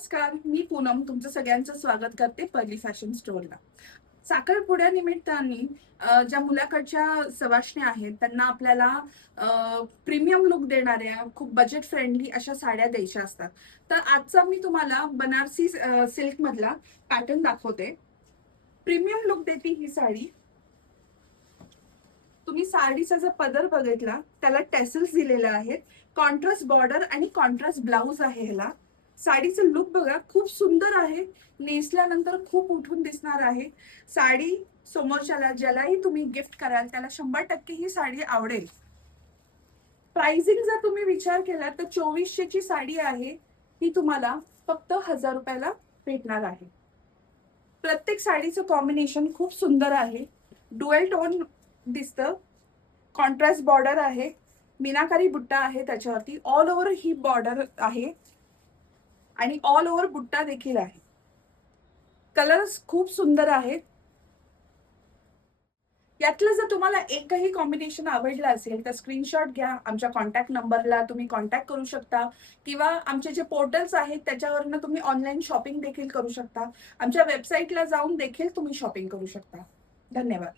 नमस्कार, मी पूनम तुमचं सगळ्यांचं स्वागत करते पर्ली फॅशन स्टोअरला. साखरपुड्या निमित्ताने ज्या मुलाकडच्या सवाष्ण्या आहेत त्यांना आपल्याला प्रीमियम लुक देणाऱ्या खूप बजेट फ्रेंडली अशा साड्या द्यायच्या असतात. तर आजचा मी तुम्हाला बनारसी सिल्क मधला पॅटर्न दाखवते. प्रीमियम लुक देते ही साडी. तुम्ही साडीचा जर पदर बघितला त्याला टेसल्स दिलेले आहेत, कॉन्ट्रास्ट बॉर्डर आणि कॉन्ट्रास्ट ब्लाउज आहे ह्याला. साडीचं लुक बघा, खूप सुंदर आहे. नेसल्यानंतर खूप उठून दिसणार आहे. साडी समोरच्याला ज्यालाही तुम्ही गिफ्ट कराल त्याला 100% ही साडी आवडेल. प्राइसिंग जर तुम्ही विचार केला तर 2400 ची साडी आहे, ही तुम्हाला फक्त 1000 रुपयाला भेटणार आहे. प्रत्येक साडीचं कॉम्बिनेशन खूप सुंदर आहे. डुएल टोन दिसतं, कॉन्ट्रास्ट बॉर्डर आहे, मीनाकारी बुट्टा आहे त्याच्यावरती, ऑल ओव्हर ही बॉर्डर आहे आणि ऑल ओव्हर बुट्टा देखील आहे. कलर्स खूप सुंदर आहेत. यातलं जर तुम्हाला एकही कॉम्बिनेशन आवडलं असेल तर स्क्रीनशॉट घ्या. आमच्या कॉन्टॅक्ट नंबरला तुम्ही कॉन्टॅक्ट करू शकता किंवा आमचे जे पोर्टल्स आहेत त्याच्यावरनं तुम्ही ऑनलाईन शॉपिंग देखील करू शकता. आमच्या वेबसाईटला जाऊन देखील तुम्ही शॉपिंग करू शकता. धन्यवाद.